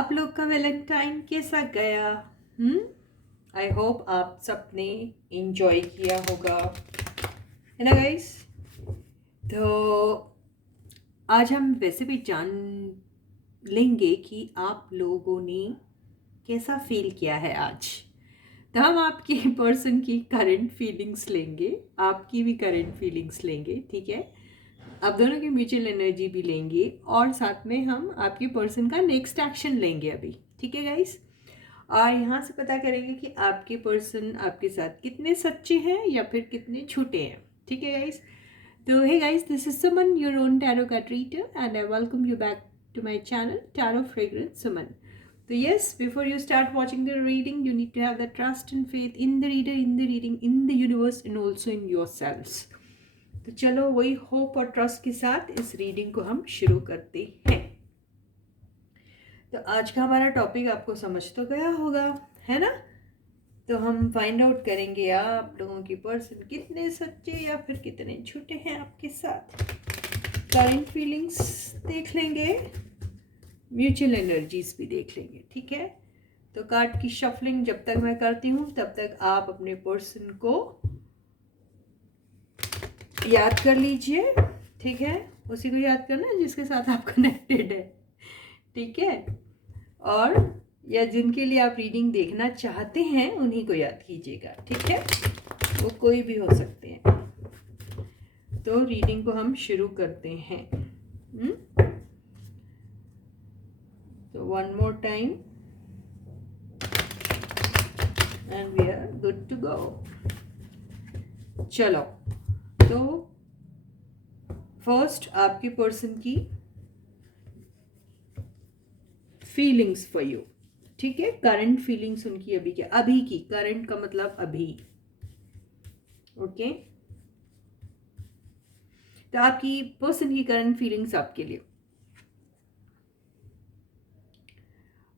आप लोग का वैलेंटाइन कैसा गया? आई होप आप सबने इंजॉय किया होगा, है ना गाइस? तो आज हम वैसे भी जान लेंगे कि आप लोगों ने कैसा फील किया है आज। तो हम आपकी पर्सन की करंट फीलिंग्स लेंगे, आपकी भी करंट फीलिंग्स लेंगे, ठीक है? आप दोनों की म्यूचुअल एनर्जी भी लेंगे और साथ में हम आपके पर्सन का नेक्स्ट एक्शन लेंगे अभी, ठीक है गाइस? और यहाँ से पता करेंगे कि आपके पर्सन आपके साथ कितने सच्चे हैं या फिर कितने झूठे हैं, ठीक है गाइस? तो hey guys, this is Suman, your own tarot card reader, and I welcome you back to my channel, Tarot Fragrance Suman. So yes, before you start watching the reading, you need to have the trust and faith in the reader, in the reading, in the universe, and also in yourselves. तो चलो वही hope और trust के साथ इस reading को हम शुरू करते हैं। तो आज का हमारा टॉपिक आपको समझ तो गया होगा, है ना? तो हम फाइंड आउट करेंगे आप लोगों की पर्सन कितने सच्चे या फिर कितने झूठे हैं आपके साथ। करंट फीलिंग्स देख लेंगे, म्यूचुअल एनर्जीज भी देख लेंगे, ठीक है? तो कार्ड की शफलिंग जब तक मैं करती हूँ तब तक आप अपने पर्सन को याद कर लीजिए, ठीक है? उसी को याद करना जिसके साथ आप कनेक्टेड है, ठीक है? और या जिनके लिए आप रीडिंग देखना चाहते हैं उन्हीं को याद कीजिएगा, ठीक है? वो कोई भी हो सकते हैं। तो रीडिंग को हम शुरू करते हैं। तो one more time and we are good to go. चलो, तो फर्स्ट आपके पर्सन की फीलिंग्स फॉर यू, ठीक है? करंट फीलिंग्स उनकी अभी क्या, अभी की, करंट का मतलब अभी, ओके? तो आपकी पर्सन की करंट फीलिंग्स आपके लिए।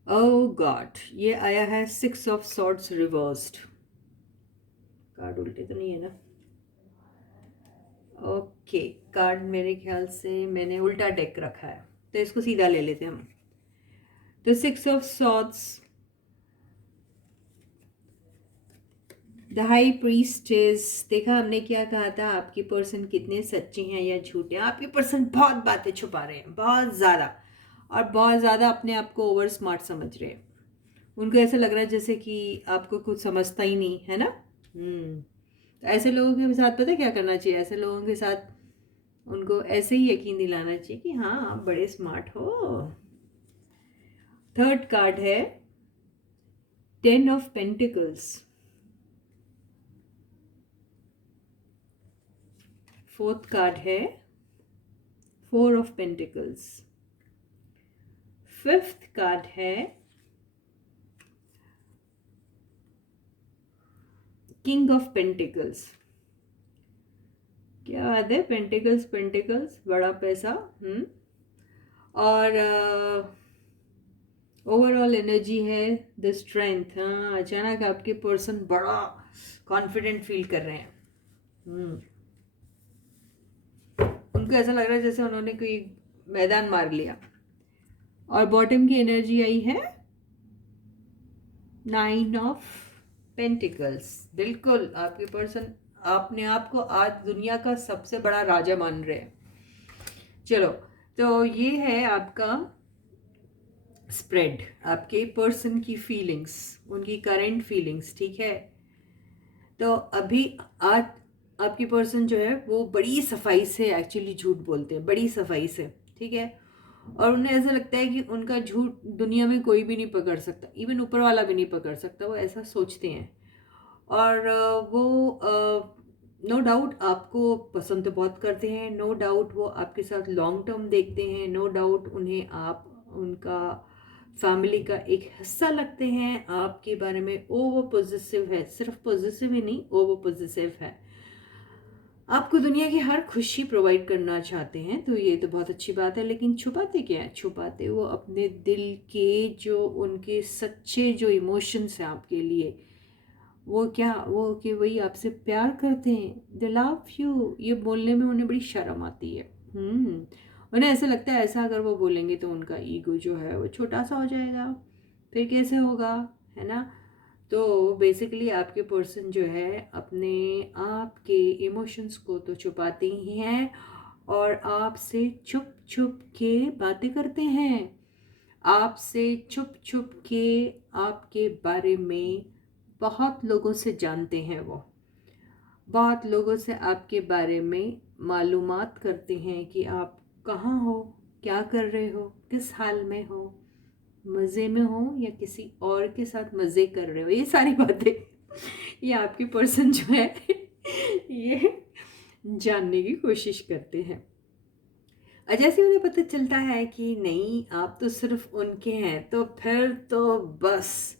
ओह गॉड, ये आया है 6 ऑफ सॉर्ड्स रिवर्स्ड। कार्ड उल्टे तो नहीं है ना? ओके, कार्ड मेरे ख्याल से मैंने उल्टा डेक रखा है, तो इसको सीधा ले लेते हैं हम। तो 6 of swords, the high priestess. देखा हमने क्या कहा था, आपके पर्सन कितने सच्चे हैं या झूठे हैं। आपके पर्सन बहुत बातें छुपा रहे हैं, बहुत ज़्यादा, और बहुत ज़्यादा अपने आप को ओवर स्मार्ट समझ रहे हैं। उनको ऐसा लग रहा है जैसे कि आपको कुछ समझता ही नहीं है ना। तो ऐसे लोगों के साथ पता है क्या करना चाहिए? ऐसे लोगों के साथ उनको ऐसे ही यकीन दिलाना चाहिए कि हाँ आप बड़े स्मार्ट हो। थर्ड कार्ड है 10 ऑफ पेंटिकल्स। फोर्थ कार्ड है 4 ऑफ पेंटिकल्स। फिफ्थ कार्ड है किंग ऑफ पेंटिकल्स। क्या बात है, पेंटिकल्स पेंटिकल्स, बड़ा पैसा। और ओवरऑल एनर्जी है द स्ट्रेंथ। हाँ, अचानक आपके पर्सन बड़ा कॉन्फिडेंट फील कर रहे हैं। उनको ऐसा लग रहा है जैसे उन्होंने कोई मैदान मार लिया। और बॉटम की एनर्जी आई है 9 ऑफ पेंटिकल्स। बिल्कुल आपके पर्सन अपने आप को आज दुनिया का सबसे बड़ा राजा मान रहे हैं। चलो, तो ये है आपका स्प्रेड, आपके पर्सन की फीलिंग्स, उनकी करंट फीलिंग्स, ठीक है? तो अभी आज आपकी पर्सन जो है वो बड़ी सफाई से एक्चुअली झूठ बोलते हैं, बड़ी सफाई से, ठीक है? और उन्हें ऐसा लगता है कि उनका झूठ दुनिया में कोई भी नहीं पकड़ सकता, इवन ऊपर वाला भी नहीं पकड़ सकता, वो ऐसा सोचते हैं। और वो नो डाउट आपको पसंद तो बहुत करते हैं, नो डाउट वो आपके साथ लॉन्ग टर्म देखते हैं, नो डाउट उन्हें आप उनका फैमिली का एक हिस्सा लगते हैं, आपके बारे में ओवर पॉजिटिव है, सिर्फ पॉजिटिव ही नहीं ओवर पॉजिटिव है, आपको दुनिया की हर खुशी प्रोवाइड करना चाहते हैं। तो ये तो बहुत अच्छी बात है, लेकिन छुपाते क्या है? छुपाते वो अपने दिल के जो उनके सच्चे जो इमोशंस हैं आपके लिए, वो क्या, वो कि वही आपसे प्यार करते हैं, दे लव यू, ये बोलने में उन्हें बड़ी शर्म आती है। उन्हें ऐसा लगता है ऐसा अगर वो बोलेंगे तो उनका ईगो जो है वो छोटा सा हो जाएगा, फिर कैसे होगा, है ना। तो बेसिकली आपके पर्सन जो है अपने आप के इमोशंस को तो छुपाते ही हैं और आपसे छुप छुप के बातें करते हैं, आपसे छुप छुप के आपके बारे में बहुत लोगों से जानते हैं, वो बहुत लोगों से आपके बारे में मालूमात करते हैं कि आप कहाँ हो, क्या कर रहे हो, किस हाल में हो, मज़े में हो या किसी और के साथ मज़े कर रहे हो, ये सारी बातें ये आपके पर्सन जो है ये जानने की कोशिश करते हैं। और जैसे उन्हें पता चलता है कि नहीं आप तो सिर्फ उनके हैं, तो फिर तो बस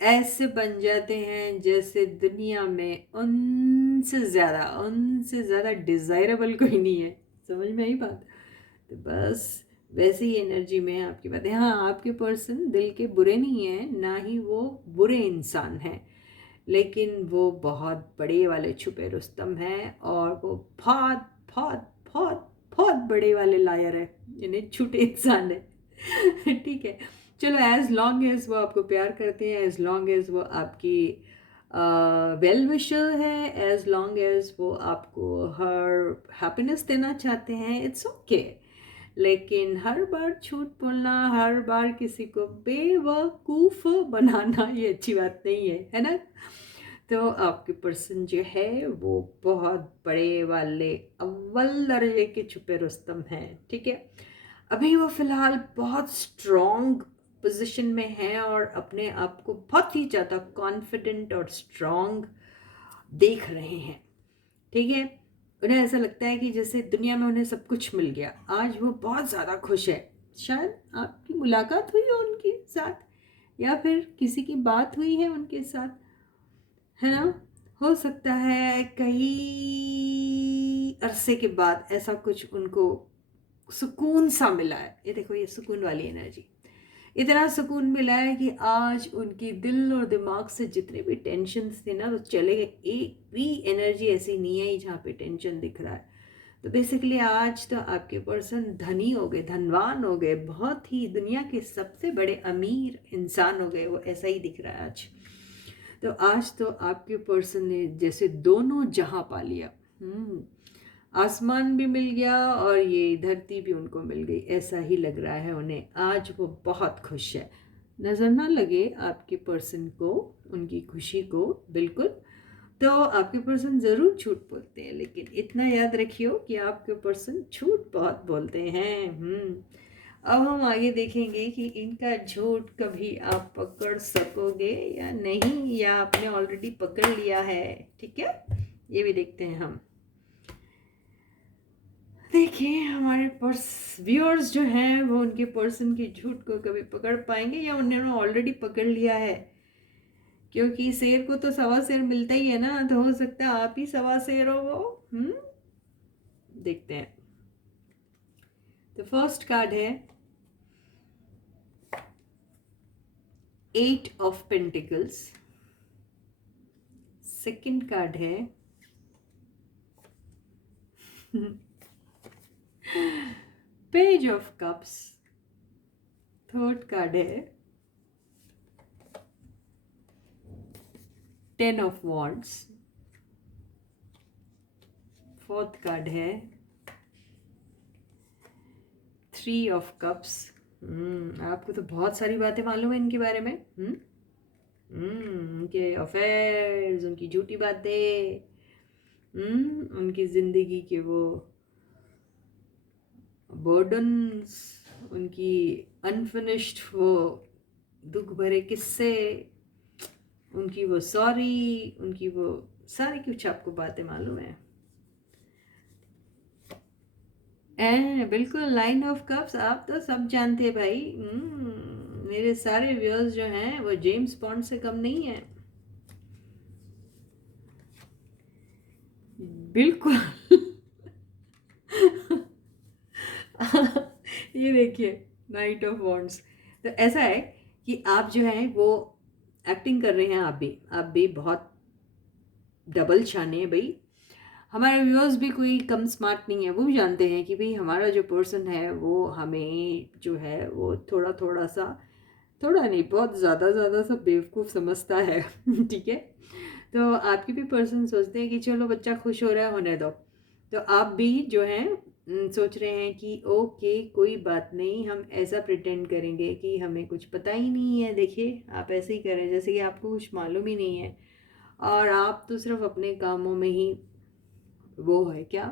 ऐसे बन जाते हैं जैसे दुनिया में उनसे ज़्यादा डिज़ायरेबल कोई नहीं है। समझ में आई बात। तो बस वैसे ही एनर्जी में है आपकी बात है। हाँ, आपके पर्सन दिल के बुरे नहीं हैं, ना ही वो बुरे इंसान हैं, लेकिन वो बहुत बड़े वाले छुपे रुस्तम हैं और वो बहुत बहुत बहुत बहुत बड़े वाले लायर है, यानी छोटे इंसान है ठीक है। चलो, एज लॉन्ग एज वो आपको प्यार करते हैं, एज लॉन्ग एज वो आपकी वेल विशर है, एज लॉन्ग एज वो आपको हर हैप्पीनेस देना चाहते हैं, इट्स ओके। लेकिन हर बार झूठ बोलना, हर बार किसी को बेवकूफ़ बनाना ये अच्छी बात नहीं है ना। तो आपके पर्सन जो है वो बहुत बड़े वाले अव्वल दर्जे के छुपे रुस्तम हैं, ठीक है। अभी वो फ़िलहाल बहुत स्ट्रॉन्ग पोजीशन में है और अपने आप को बहुत ही ज़्यादा कॉन्फिडेंट और स्ट्रॉन्ग देख रहे हैं, ठीक है। उन्हें ऐसा लगता है कि जैसे दुनिया में उन्हें सब कुछ मिल गया। आज वो बहुत ज़्यादा खुश है। शायद आपकी मुलाकात हुई हो उनके साथ, या फिर किसी की बात हुई है उनके साथ, है ना। हो सकता है कई अरसे के बाद ऐसा कुछ उनको सुकून सा मिला है। ये देखो, ये सुकून वाली एनर्जी, इतना सुकून मिला है कि आज उनकी दिल और दिमाग से जितने भी टेंशन्स थे ना वो चले गए। एक भी एनर्जी ऐसी नहीं है जहाँ पे टेंशन दिख रहा है। तो बेसिकली आज तो आपके पर्सन धनी हो गए, धनवान हो गए, बहुत ही दुनिया के सबसे बड़े अमीर इंसान हो गए, वो ऐसा ही दिख रहा है आज। तो आज तो आपके पर्सन ने जैसे दोनों जहां पा लिया। आसमान भी मिल गया और ये धरती भी उनको मिल गई, ऐसा ही लग रहा है उन्हें। आज वो बहुत खुश है। नज़र ना लगे आपके पर्सन को उनकी खुशी को, बिल्कुल। तो आपके पर्सन ज़रूर झूठ बोलते हैं, लेकिन इतना याद रखियो कि आपके पर्सन झूठ बहुत बोलते हैं। अब हम आगे देखेंगे कि इनका झूठ कभी आप पकड़ सकोगे या नहीं, या आपने ऑलरेडी पकड़ लिया है, ठीक है। ये भी देखते हैं हम। देखिए, हमारे व्यूअर्स जो हैं वो उनके पर्सन की झूठ को कभी पकड़ पाएंगे या उन्होंने ऑलरेडी पकड़ लिया है, क्योंकि शेर को तो सवा शेर मिलता ही है ना। तो हो सकता है आप ही सवा शेर हो वो। देखते हैं। तो फर्स्ट कार्ड है 8 ऑफ पेंटिकल्स। सेकंड कार्ड है page of cups. Third card है 10 ऑफ वॉन्ड्स। फोर्थ कार्ड है 3 ऑफ कप्स। आपको तो बहुत सारी बातें मालूम है इनके बारे में। उनके अफेयर्स, उनकी झूठी बातें, उनकी ज़िंदगी के वो बर्डन्स, उनकी अनफिनिश्ड वो दुख भरे किस्से, उनकी वो सॉरी, उनकी वो सारी कुछ आपको बातें मालूम है। बिल्कुल, लाइन ऑफ कप्स आप तो सब जानते हैं भाई। मेरे सारे व्यूअर्स जो हैं वो जेम्स बॉन्ड से कम नहीं है, बिल्कुल ये देखिए, नाइट ऑफ वॉन्ड्स। तो ऐसा है कि आप जो है वो एक्टिंग कर रहे हैं, आप भी बहुत डबल शाने हैं भाई। हमारे व्यूअर्स भी कोई कम स्मार्ट नहीं है, वो भी जानते हैं कि भाई हमारा जो पर्सन है वो हमें जो है वो थोड़ा थोड़ा सा, थोड़ा नहीं बहुत ज़्यादा ज़्यादा सा बेवकूफ़ समझता है। ठीक है, तो आपके भी पर्सन सोचते हैं कि चलो बच्चा खुश हो रहा है, होने दो। तो आप भी जो है सोच रहे हैं कि ओके कोई बात नहीं, हम ऐसा प्रिटेंड करेंगे कि हमें कुछ पता ही नहीं है। देखिए आप ऐसे ही करें जैसे कि आपको कुछ मालूम ही नहीं है, और आप तो सिर्फ अपने कामों में ही वो है क्या,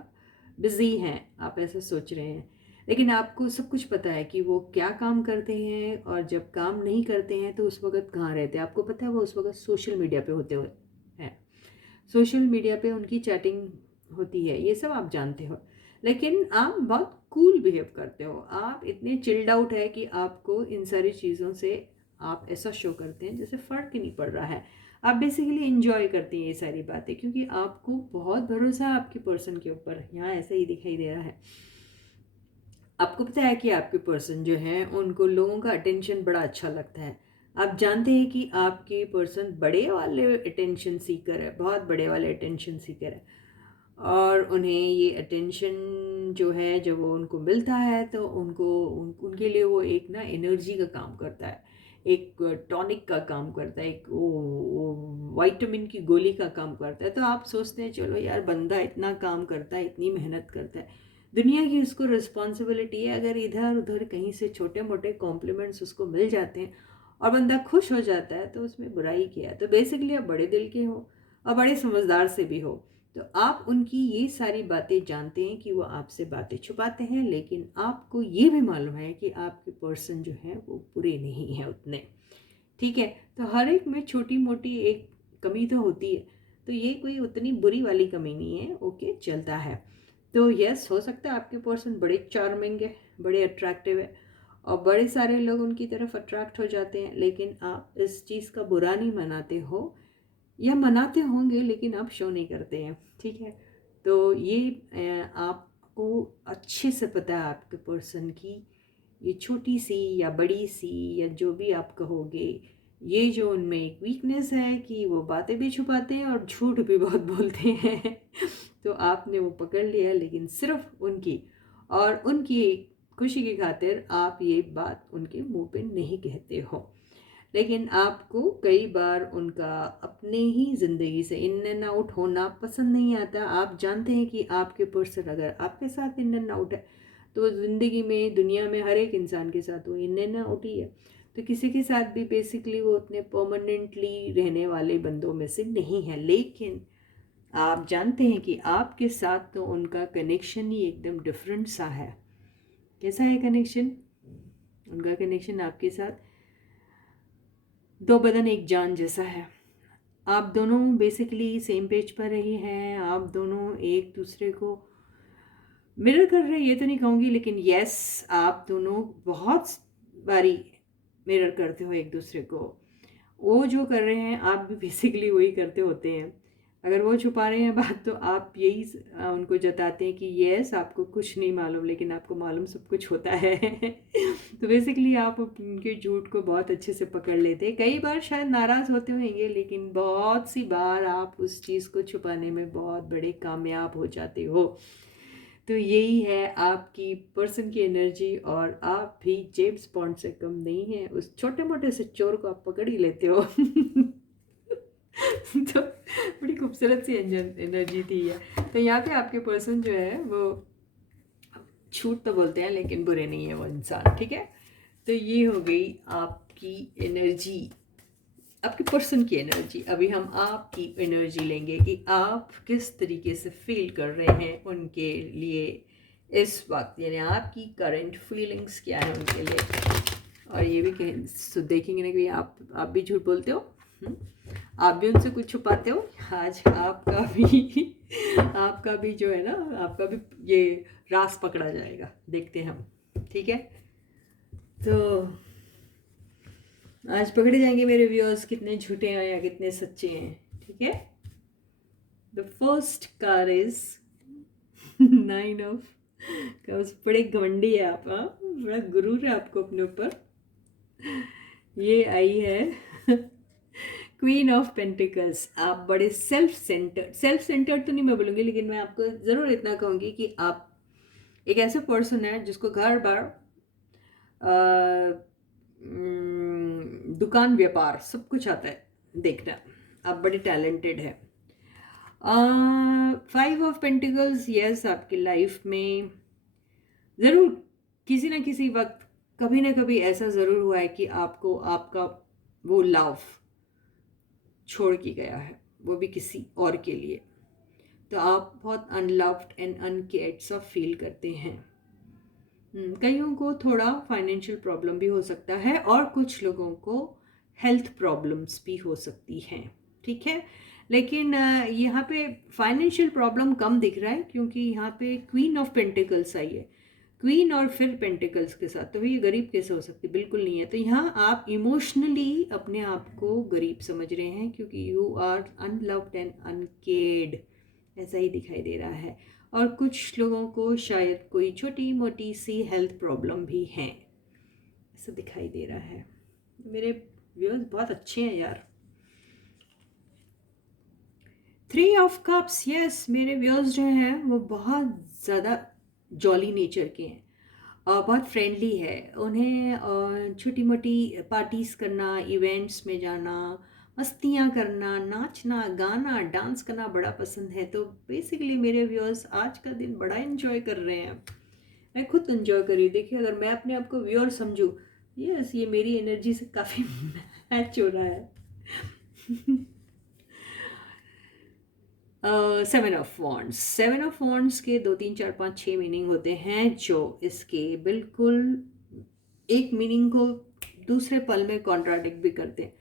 बिजी हैं, आप ऐसा सोच रहे हैं। लेकिन आपको सब कुछ पता है कि वो क्या काम करते हैं, और जब काम नहीं करते हैं तो उस वक्त कहाँ रहते हैं। आपको पता है वो उस वक्त सोशल मीडिया पे होते हुए हैं, सोशल मीडिया पे उनकी चैटिंग होती है, ये सब आप जानते हो। लेकिन आप बहुत कूल बिहेव करते हो, आप इतने चिल्ड आउट है कि आपको इन सारी चीज़ों से आप ऐसा शो करते हैं जैसे फ़र्क ही नहीं पड़ रहा है। आप बेसिकली इंजॉय करती हैं ये सारी बातें, क्योंकि आपको बहुत भरोसा है आपके पर्सन के ऊपर, यहाँ ऐसा ही दिखाई दे रहा है। आपको पता है कि आपके पर्सन जो हैं उनको लोगों का अटेंशन बड़ा अच्छा लगता है। आप जानते हैं कि आपके पर्सन बड़े वाले अटेंशन सीकर है, बहुत बड़े वाले अटेंशन सीकर है, और उन्हें ये अटेंशन जो है जब वो उनको मिलता है तो उनके लिए वो एक ना एनर्जी का काम करता है, एक टॉनिक का काम करता है, एक वो वाइटामिन की गोली का काम करता है। तो आप सोचते हैं चलो यार बंदा इतना काम करता है, इतनी मेहनत करता है, दुनिया की उसको रिस्पॉन्सिबिलिटी है, अगर इधर उधर कहीं से छोटे मोटे कॉम्प्लीमेंट्स उसको मिल जाते हैं और बंदा खुश हो जाता है तो उसमें बुराई क्या है। तो बेसिकली आप बड़े दिल के हो और बड़े समझदार से भी हो, तो आप उनकी ये सारी बातें जानते हैं कि वो आपसे बातें छुपाते हैं, लेकिन आपको ये भी मालूम है कि आपके पर्सन जो हैं वो बुरे नहीं हैं उतने। ठीक है, तो हर एक में छोटी मोटी एक कमी तो होती है, तो ये कोई उतनी बुरी वाली कमी नहीं है, ओके चलता है। तो यस, हो सकता है आपके पर्सन बड़े चार्मिंग है, बड़े अट्रैक्टिव है, और बड़े सारे लोग उनकी तरफ अट्रैक्ट हो जाते हैं, लेकिन आप इस चीज़ का बुरा नहीं मनाते हो, या मनाते होंगे लेकिन आप शो नहीं करते हैं। ठीक है, तो ये आपको अच्छे से पता है आपके पर्सन की ये छोटी सी या बड़ी सी या जो भी आप कहोगे, ये जो उनमें एक वीकनेस है कि वो बातें भी छुपाते हैं और झूठ भी बहुत बोलते हैं। तो आपने वो पकड़ लिया, लेकिन सिर्फ उनकी और उनकी खुशी की खातिर आप ये बात उनके मुंह पे नहीं कहते हो। लेकिन आपको कई बार उनका अपने ही ज़िंदगी से इन एंड आउट होना पसंद नहीं आता। आप जानते हैं कि आपके पर्सन अगर आपके साथ इन एंड आउट है तो ज़िंदगी में, दुनिया में हर एक इंसान के साथ वो इन एंड आउट ही है। तो किसी के साथ भी बेसिकली वो उतने परमानेंटली रहने वाले बंदों में से नहीं है। लेकिन आप जानते हैं कि आपके साथ तो उनका कनेक्शन ही एकदम डिफरेंट सा है। कैसा है कनेक्शन उनका? कनेक्शन आपके साथ दो बदन एक जान जैसा है। आप दोनों बेसिकली सेम पेज पर रही हैं, आप दोनों एक दूसरे को मिरर कर रहे हैं, ये तो नहीं कहूँगी, लेकिन यस, आप दोनों बहुत बारी मिरर करते हो एक दूसरे को। वो जो कर रहे हैं आप भी बेसिकली वही करते होते हैं। अगर वो छुपा रहे हैं बात तो आप यही उनको जताते हैं कि यस आपको कुछ नहीं मालूम, लेकिन आपको मालूम सब कुछ होता है। तो बेसिकली आप उनके झूठ को बहुत अच्छे से पकड़ लेते हैं। कई बार शायद नाराज़ होते होंगे, लेकिन बहुत सी बार आप उस चीज़ को छुपाने में बहुत बड़े कामयाब हो जाते हो। तो यही है आपकी पर्सन की एनर्जी, और आप भी जेम्स बॉन्ड से कम नहीं है, उस छोटे मोटे से चोर को आप पकड़ ही लेते हो। तो बड़ी खूबसूरत सी एनर्जी थी ये। तो यहाँ पे आपके पर्सन जो है वो झूठ तो बोलते हैं लेकिन बुरे नहीं है वो इंसान। ठीक है, तो ये हो गई आपकी एनर्जी, आपके पर्सन की एनर्जी। अभी हम आपकी एनर्जी लेंगे कि आप किस तरीके से फील कर रहे हैं उनके लिए इस वक्त, यानी आपकी करंट फीलिंग्स क्या है उनके लिए। और ये भी देखेंगे ना कि आप भी झूठ बोलते हो, आप भी उनसे कुछ छुपाते हो। आज आपका भी जो है ना, आपका भी ये राज पकड़ा जाएगा, देखते हैं हम। ठीक है, तो आज पकड़े जाएंगे मेरे व्यूअर्स कितने झूठे हैं या कितने सच्चे हैं। ठीक है, the first car is 9 of cups. बड़े घमंडी है आप, हाँ, बड़ा गुरूर है आपको अपने ऊपर। ये आई है क्वीन ऑफ पेंटिकल्स, आप बड़े सेल्फ सेंटर्ड तो नहीं मैं बोलूँगी, लेकिन मैं आपको ज़रूर इतना कहूँगी कि आप एक ऐसे पर्सन है जिसको घर बार दुकान व्यापार सब कुछ आता है देखना, आप बड़े टैलेंटेड है। 5 ऑफ पेंटिकल्स, यस, आपकी लाइफ में ज़रूर किसी ना किसी वक्त कभी ना कभी ऐसा ज़रूर हुआ है कि आपको आपका वो लव छोड़ के गया है, वो भी किसी और के लिए। तो आप बहुत अनलव्ड एंड अनकेयर्ड सा फील करते हैं। कईयों को थोड़ा फाइनेंशियल प्रॉब्लम भी हो सकता है और कुछ लोगों को हेल्थ प्रॉब्लम्स भी हो सकती हैं, ठीक है। लेकिन यहाँ पे फाइनेंशियल प्रॉब्लम कम दिख रहा है क्योंकि यहाँ पे क्वीन ऑफ पेंटिकल्स आई है, क्वीन और फिर पेंटिकल्स के साथ, तो ये गरीब कैसे हो सकती, बिल्कुल नहीं है। तो यहाँ आप इमोशनली अपने आप को गरीब समझ रहे हैं क्योंकि you are unloved and uncared, ऐसा ही दिखाई दे रहा है। और कुछ लोगों को शायद कोई छोटी मोटी सी हेल्थ प्रॉब्लम भी है, ऐसा दिखाई दे रहा है। मेरे व्यूअर्स बहुत अच्छे हैं यार। 3 ऑफ कप्स, यस, मेरे व्यूअर्स जो हैं वो बहुत ज़्यादा जॉली नेचर के हैं और बहुत फ्रेंडली है। उन्हें छोटी मोटी पार्टीज़ करना, इवेंट्स में जाना, मस्तियाँ करना, नाचना, गाना, डांस करना बड़ा पसंद है। तो बेसिकली मेरे व्यूअर्स आज का दिन बड़ा एंजॉय कर रहे हैं। मैं खुद एंजॉय कर रही हूँ। देखिए, अगर मैं अपने आप को व्यूअर समझूँ, यस, ये मेरी एनर्जी से काफ़ी मैच हो रहा है। 7 ऑफ वॉन्ड्स के 2 3 4 5 6 मीनिंग होते हैं, जो इसके बिल्कुल एक मीनिंग को दूसरे पल में कॉन्ट्राडिक्ट भी करते हैं।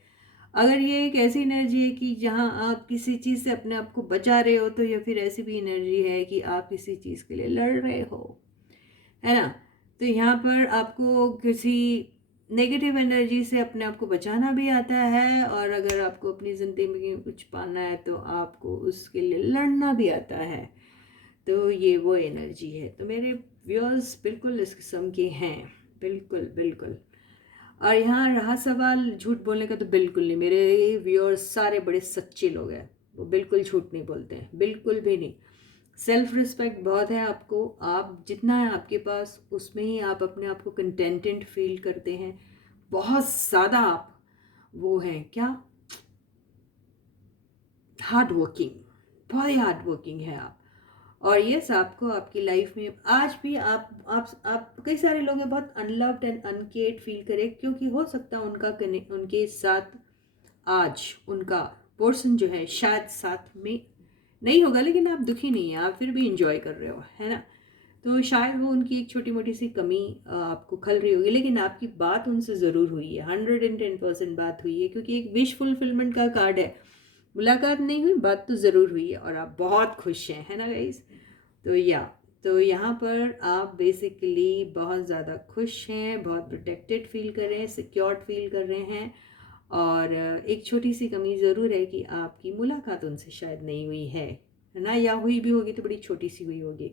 अगर ये एक ऐसी एनर्जी है कि जहाँ आप किसी चीज़ से अपने आप को बचा रहे हो, तो या फिर ऐसी भी एनर्जी है कि आप किसी चीज़ के लिए लड़ रहे हो, है ना। तो यहाँ पर आपको किसी नेगेटिव एनर्जी से अपने आप को बचाना भी आता है, और अगर आपको अपनी ज़िंदगी में कुछ पाना है तो आपको उसके लिए लड़ना भी आता है। तो ये वो एनर्जी है। तो मेरे व्यूअर्स बिल्कुल इस किस्म के हैं, बिल्कुल बिल्कुल। और यहाँ रहा सवाल झूठ बोलने का, तो बिल्कुल नहीं, मेरे व्यूअर्स सारे बड़े सच्चे लोग हैं, वो बिल्कुल झूठ नहीं बोलते हैं, बिल्कुल भी नहीं। सेल्फ रिस्पेक्ट बहुत है आपको, आप जितना है आपके पास उसमें ही आप अपने आप को कंटेंटेड फील करते हैं। बहुत ज़्यादा आप वो हैं क्या, हार्ड वर्किंग, बहुत ही हार्ड वर्किंग है आप। और यस, आपको आपकी लाइफ में आज भी आप कई सारे लोग हैं बहुत अनलव्ड एंड अनकेयर्ड फील करें, क्योंकि हो सकता है उनके साथ आज उनका पर्सन जो है शायद साथ में नहीं होगा, लेकिन आप दुखी नहीं हैं, आप फिर भी इंजॉय कर रहे हो, है ना। तो शायद वो उनकी एक छोटी मोटी सी कमी आपको खल रही होगी, लेकिन आपकी बात उनसे ज़रूर हुई है, 110% बात हुई है, क्योंकि एक विश फुलफिलमेंट का कार्ड है। मुलाकात नहीं हुई, बात तो ज़रूर हुई है, और आप बहुत खुश हैं, है ना गाइस। तो यहाँ पर आप बेसिकली बहुत ज़्यादा खुश हैं, बहुत प्रोटेक्टेड फील कर रहे हैं, सिक्योर्ड फील कर रहे हैं। और एक छोटी सी कमी ज़रूर है कि आपकी मुलाकात उनसे शायद नहीं हुई है ना, या हुई भी होगी तो बड़ी छोटी सी हुई होगी,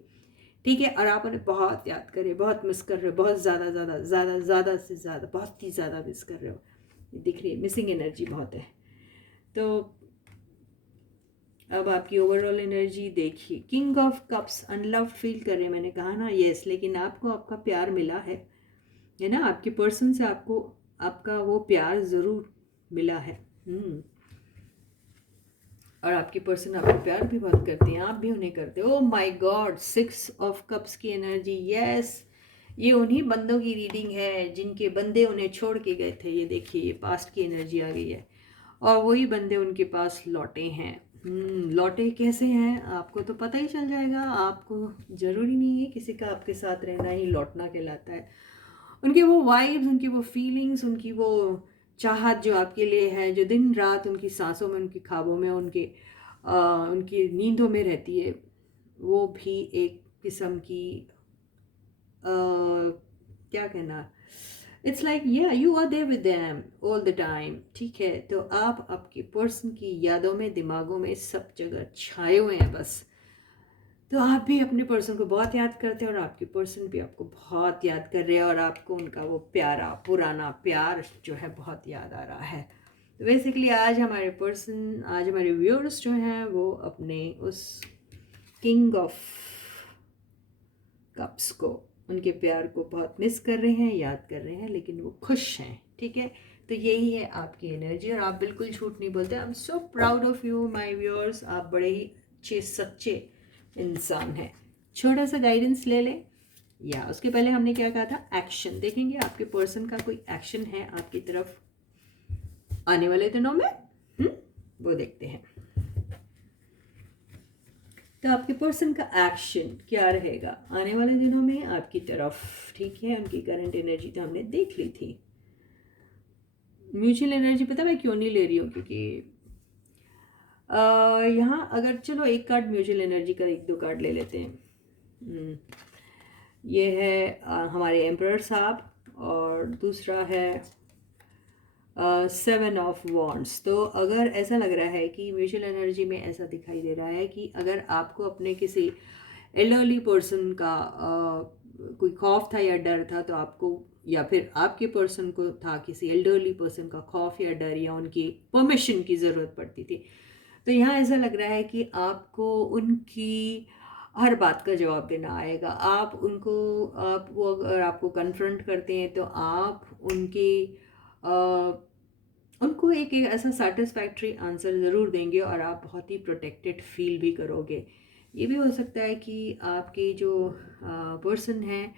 ठीक है। और आप उन्हें बहुत याद कर रहे हो, बहुत मिस कर रहे हो, बहुत ज़्यादा ज़्यादा ज़्यादा ज़्यादा से ज़्यादा, बहुत ही ज़्यादा मिस कर रहे हो, दिख रही है, मिसिंग एनर्जी बहुत है। तो अब आपकी ओवरऑल एनर्जी देखिए, king of cups, unloved feel कर रहे हैं, मैंने कहा ना, यस, लेकिन आपको आपका प्यार मिला है ना, आपके पर्सन से आपको आपका वो प्यार ज़रूर मिला है। और आपकी पर्सन आपको प्यार भी बहुत करते हैं, आप भी उन्हें करते हो। Oh my God, 6 of cups की एनर्जी, यस, ये उन्हीं बंदों की रीडिंग है जिनके बंदे उन्हें छोड़ के गए थे। ये देखिए, ये पास्ट की एनर्जी आ गई है, और वही बंदे उनके पास लौटे हैं। लौटे कैसे हैं आपको तो पता ही चल जाएगा, आपको ज़रूरी नहीं है किसी का आपके साथ रहना ही लौटना कहलाता है। उनके वो वाइब्स, उनकी वो फीलिंग्स, उनकी वो चाहत जो आपके लिए है, जो दिन रात उनकी सांसों में, उनकी ख्वाबों में, उनकी नींदों में रहती है, वो भी एक किस्म की क्या कहना, it's like you are there with them all the time, ठीक है। तो आप आपके पर्सन की यादों में, दिमागों में, सब जगह छाए हुए हैं बस। तो आप भी अपने पर्सन को बहुत याद करते हैं, और आपके पर्सन भी आपको बहुत याद कर रहे हैं, और आपको उनका वो प्यारा पुराना प्यार जो है बहुत याद आ रहा है। तो बेसिकली आज हमारे व्यूअर्स जो हैं वो अपने उस किंग ऑफ कप्स को, उनके प्यार को बहुत मिस कर रहे हैं, याद कर रहे हैं, लेकिन वो खुश हैं। ठीक है, तो यही है आपकी एनर्जी और आप बिल्कुल झूठ नहीं बोलते। I am so proud of you my viewers, आप बड़े ही अच्छे सच्चे इंसान हैं। छोटा सा गाइडेंस ले लें, या उसके पहले हमने क्या कहा था, एक्शन देखेंगे। आपके पर्सन का कोई एक्शन है आपकी तरफ आने वाले दिनों में, वो देखते हैं। तो आपके पर्सन का एक्शन क्या रहेगा आने वाले दिनों में आपकी तरफ। ठीक है, उनकी करंट एनर्जी तो हमने देख ली थी। म्यूचुअल एनर्जी पता मैं क्यों नहीं ले रही हूँ, क्योंकि यहाँ अगर चलो एक कार्ड म्यूचुअल एनर्जी का, एक दो कार्ड ले लेते हैं। ये है हमारे एम्परर साहब, और दूसरा है 7 ऑफ वॉन्ड्स। तो अगर ऐसा लग रहा है कि म्यूचुअल एनर्जी में ऐसा दिखाई दे रहा है कि अगर आपको अपने किसी एल्डरली पर्सन का कोई खौफ था या डर था, तो आपको, या फिर आपके पर्सन को था किसी एल्डरली पर्सन का खौफ या डर या उनकी परमिशन की ज़रूरत पड़ती थी, तो यहाँ ऐसा लग रहा है कि आपको उनकी हर बात का जवाब देना आएगा। आप वो अगर आपको कन्फ्रंट करते हैं तो आप उनको एक ऐसा सेटिस्फैक्ट्री आंसर ज़रूर देंगे और आप बहुत ही प्रोटेक्टेड फील भी करोगे। ये भी हो सकता है कि आपके जो पर्सन हैं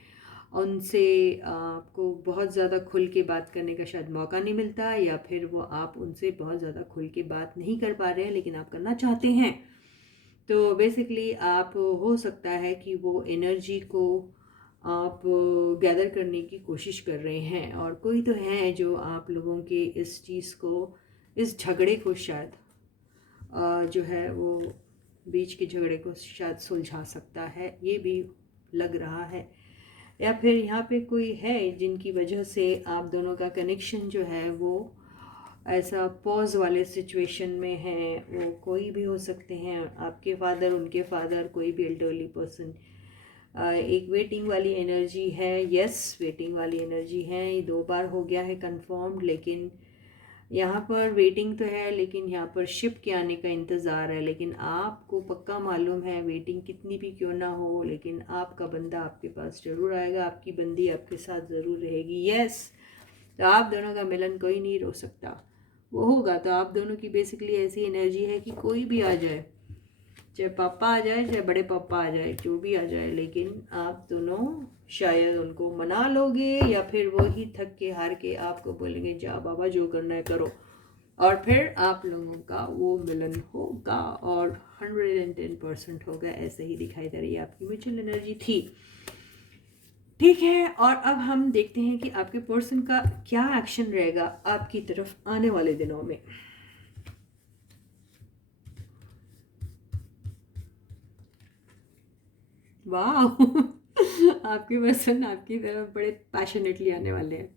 उनसे आपको बहुत ज़्यादा खुल के बात करने का शायद मौका नहीं मिलता, या फिर वो आप उनसे बहुत ज़्यादा खुल के बात नहीं कर पा रहे हैं लेकिन आप करना चाहते हैं। तो बेसिकली आप, हो सकता है कि वो एनर्जी को आप गैदर करने की कोशिश कर रहे हैं, और कोई तो है जो आप लोगों के इस चीज़ को, इस झगड़े को शायद जो है वो बीच के झगड़े को शायद सुलझा सकता है, ये भी लग रहा है। या फिर यहाँ पे कोई है जिनकी वजह से आप दोनों का कनेक्शन जो है वो ऐसा पॉज वाले सिचुएशन में है। वो कोई भी हो सकते हैं, आपके फादर, उनके फादर, कोई भी एल्डरली पर्सन। एक वेटिंग वाली एनर्जी है, यस वेटिंग वाली एनर्जी है। ये 2 बार हो गया है कंफर्म्ड, लेकिन यहाँ पर वेटिंग तो है, लेकिन यहाँ पर शिप के आने का इंतज़ार है। लेकिन आपको पक्का मालूम है वेटिंग कितनी भी क्यों ना हो, लेकिन आपका बंदा आपके पास ज़रूर आएगा, आपकी बंदी आपके साथ ज़रूर रहेगी। यस, तो आप दोनों का मिलन कोई नहीं रोक सकता, वो होगा। तो आप दोनों की बेसिकली ऐसी एनर्जी है कि कोई भी आ जाए, चाहे पापा आ जाए, चाहे बड़े पापा आ जाए, जो भी आ जाए, लेकिन आप दोनों शायद उनको मना लोगे, या फिर वो ही थक के हार के आपको बोलेंगे जा बाबा जो करना है करो, और फिर आप लोगों का वो मिलन होगा, और 110% होगा। ऐसे ही दिखाई दे रही है आपकी म्यूचुअल एनर्जी थी। ठीक है, और अब हम देखते हैं कि आपके पर्सन का क्या एक्शन रहेगा आपकी तरफ आने वाले दिनों में। वाह आपके पर्सन आपकी तरफ बड़े पैशनेटली आने वाले हैं,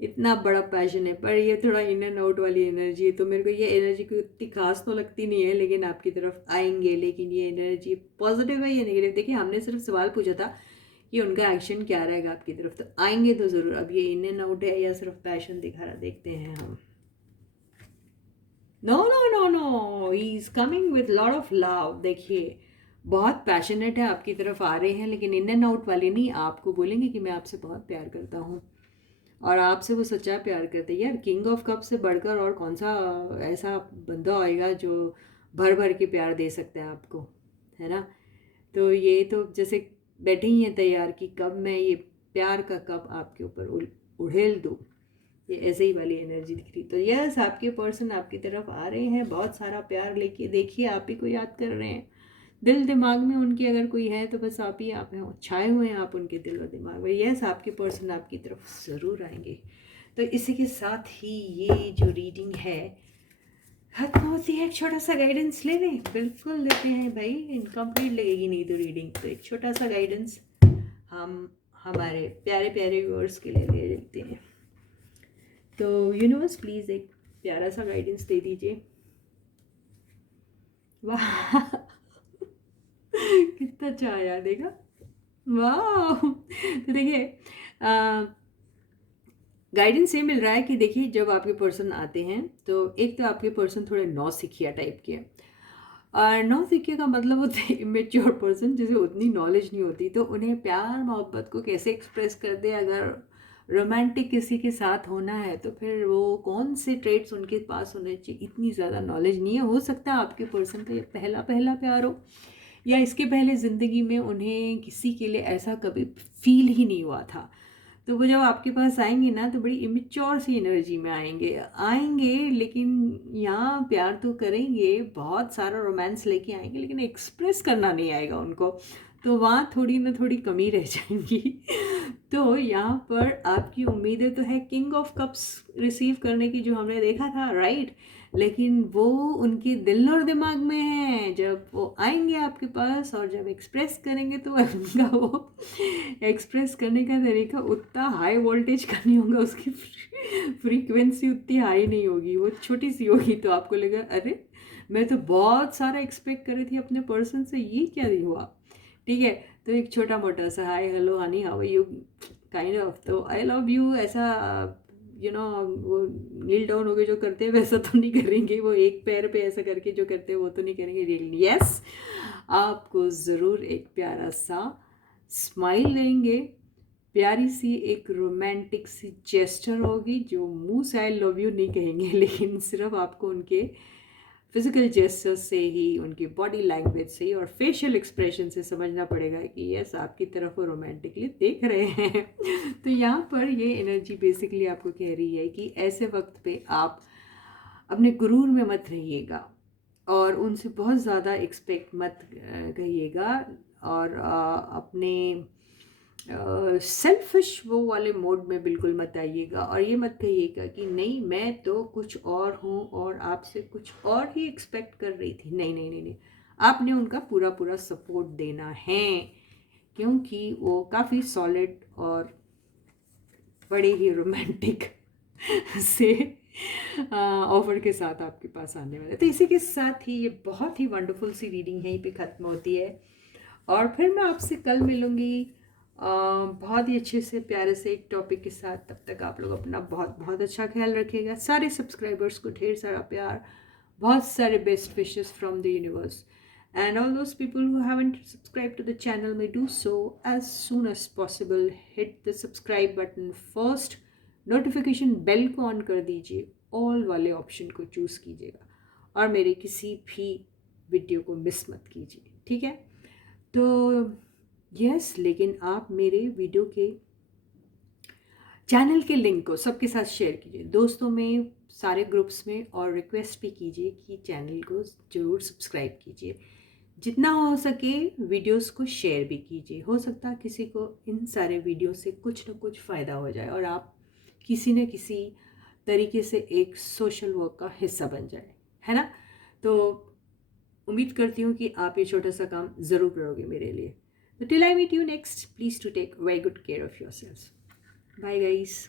इतना बड़ा पैशन है। पर ये थोड़ा इन एंड आउट वाली एनर्जी है, तो मेरे को ये एनर्जी कोई इतनी खास तो लगती नहीं है, लेकिन आपकी तरफ आएंगे। लेकिन ये एनर्जी पॉजिटिव है या नेगेटिव, देखिए हमने सिर्फ सवाल पूछा था कि उनका एक्शन क्या रहेगा आपकी तरफ, तो आएंगे तो ज़रूर। अब ये इन एंड आउट है या सिर्फ पैशन दिखा रहा, देखते हैं हम। No no no no, he is coming with lot of love. देखिए बहुत पैशनेट है, आपकी तरफ आ रहे हैं, लेकिन इन एंड आउट वाले नहीं। आपको बोलेंगे कि मैं आपसे बहुत प्यार करता हूँ, और आपसे वो सच्चा प्यार करते हैं। यार किंग ऑफ कप से बढ़कर और कौन सा ऐसा बंदा होएगा जो भर भर के प्यार दे सकता है आपको, है ना। तो ये तो जैसे बैठे ही हैं तैयार कि कब मैं ये प्यार का कप आपके ऊपर उड़ेल दूँ, ये ऐसे ही वाली एनर्जी दिख रही। तो यस, आपके पर्सन आपकी तरफ आ रहे हैं बहुत सारा प्यार लेके। देखिए आप ही को याद कर रहे हैं, दिल दिमाग में उनके अगर कोई है तो बस आप ही आप हैं, छाए हुए हैं आप उनके दिल और दिमाग में। यस, आपके पर्सन आपकी तरफ ज़रूर आएंगे। तो इसी के साथ ही ये जो रीडिंग है खत्म होती है। एक छोटा सा गाइडेंस ले लें, बिल्कुल लेते हैं भाई, इनकम्प्लीट लगेगी नहीं तो रीडिंग। तो एक छोटा सा गाइडेंस हम हमारे प्यारे प्यारे व्यूअर्स के लिए ले लेते हैं। तो यूनिवर्स प्लीज़ एक प्यारा सा गाइडेंस दे दीजिए। वाह कितना अच्छा आया, देखा, वाह। तो देखिए गाइडेंस ये मिल रहा है कि देखिए जब आपके पर्सन आते हैं तो एक तो आपके पर्सन थोड़े नौसिखिया टाइप के हैं। और नौसिखिया का मतलब होता है इमेच्योर पर्सन, जिसे उतनी नॉलेज नहीं होती, तो उन्हें प्यार मोहब्बत को कैसे एक्सप्रेस कर दे। अगर रोमांटिक किसी के साथ होना है तो फिर वो कौन से ट्रेड्स उनके पास होने चाहिए, इतनी ज़्यादा नॉलेज नहीं है। हो सकता है आपके पर्सन का ये पहला पहला प्यार हो, या इसके पहले ज़िंदगी में उन्हें किसी के लिए ऐसा कभी फील ही नहीं हुआ था। तो वो जब आपके पास आएंगे ना तो बड़ी इमेच्योर सी एनर्जी में आएंगे, लेकिन यहाँ प्यार तो करेंगे, बहुत सारा रोमांस लेके आएंगे, लेकिन एक्सप्रेस करना नहीं आएगा उनको। तो वहाँ थोड़ी ना थोड़ी कमी रह जाएंगी। तो यहाँ पर आपकी उम्मीदें तो है किंग ऑफ कप्स रिसीव करने की, जो हमने देखा था, राइट। लेकिन वो उनके दिल और दिमाग में है। जब वो आएंगे आपके पास और जब एक्सप्रेस करेंगे तो उनका वो एक्सप्रेस करने का तरीका उतना हाई वोल्टेज का नहीं होगा, उसकी फ्रीक्वेंसी उतनी हाई नहीं होगी, वो छोटी सी होगी। तो आपको लगेगा अरे मैं तो बहुत सारा एक्सपेक्ट कर रही थी अपने पर्सन से, ये क्या हुआ। ठीक है, तो एक छोटा मोटा सा hi hello honey how are you kind of, तो आई लव यू ऐसा वो नील डाउन हो गए जो करते हैं वैसा तो नहीं करेंगे, वो एक पैर पे ऐसा करके जो करते हैं वो तो नहीं करेंगे। रियली यस, आपको ज़रूर एक प्यारा सा स्माइल देंगे, प्यारी सी एक रोमांटिक सी जेस्चर होगी, जो मुंह से आई लव यू नहीं कहेंगे, लेकिन सिर्फ आपको उनके फिजिकल जेस्चर से ही, उनकी बॉडी लैंग्वेज से ही और फेशियल एक्सप्रेशन से समझना पड़ेगा कि यस आपकी तरफ वो रोमांटिकली देख रहे हैं। तो यहाँ पर ये एनर्जी बेसिकली आपको कह रही है कि ऐसे वक्त पे आप अपने गुरूर में मत रहिएगा और उनसे बहुत ज़्यादा एक्सपेक्ट मत करिएगा, और अपने सेल्फिश वो वाले मोड में बिल्कुल मत आइएगा, और ये मत कहिएगा कि नहीं मैं तो कुछ और हूँ और आपसे कुछ और ही एक्सपेक्ट कर रही थी। नहीं नहीं नहीं नहीं, आपने उनका पूरा पूरा सपोर्ट देना है, क्योंकि वो काफ़ी सॉलिड और बड़े ही रोमांटिक से ऑफर के साथ आपके पास आने वाले। तो इसी के साथ ही ये बहुत ही वंडरफुल सी रीडिंग यहीं पे ख़त्म होती है, और फिर मैं आपसे कल मिलूँगी बहुत ही अच्छे से प्यारे से एक टॉपिक के साथ। तब तक आप लोग अपना बहुत बहुत अच्छा ख्याल रखिएगा। सारे सब्सक्राइबर्स को ढेर सारा प्यार, बहुत सारे best wishes from the universe, and all those people who haven't subscribed to the channel may do so as soon as possible. Hit the subscribe button first, notification bell को ऑन कर दीजिए, all वाले option को choose कीजिएगा, और मेरे किसी भी वीडियो को मिस मत कीजिए, ठीक है। तो यस, लेकिन आप मेरे वीडियो के चैनल के लिंक को सबके साथ शेयर कीजिए, दोस्तों में, सारे ग्रुप्स में, और रिक्वेस्ट भी कीजिए कि चैनल को ज़रूर सब्सक्राइब कीजिए। जितना हो सके वीडियोस को शेयर भी कीजिए, हो सकता है किसी को इन सारे वीडियो से कुछ न कुछ फ़ायदा हो जाए और आप किसी न किसी तरीके से एक सोशल वर्क का हिस्सा बन जाए, है ना। तो उम्मीद करती हूँ कि आप ये छोटा सा काम ज़रूर करोगे मेरे लिए। तो till I meet you next, please to take very good care of your self. Bye guys.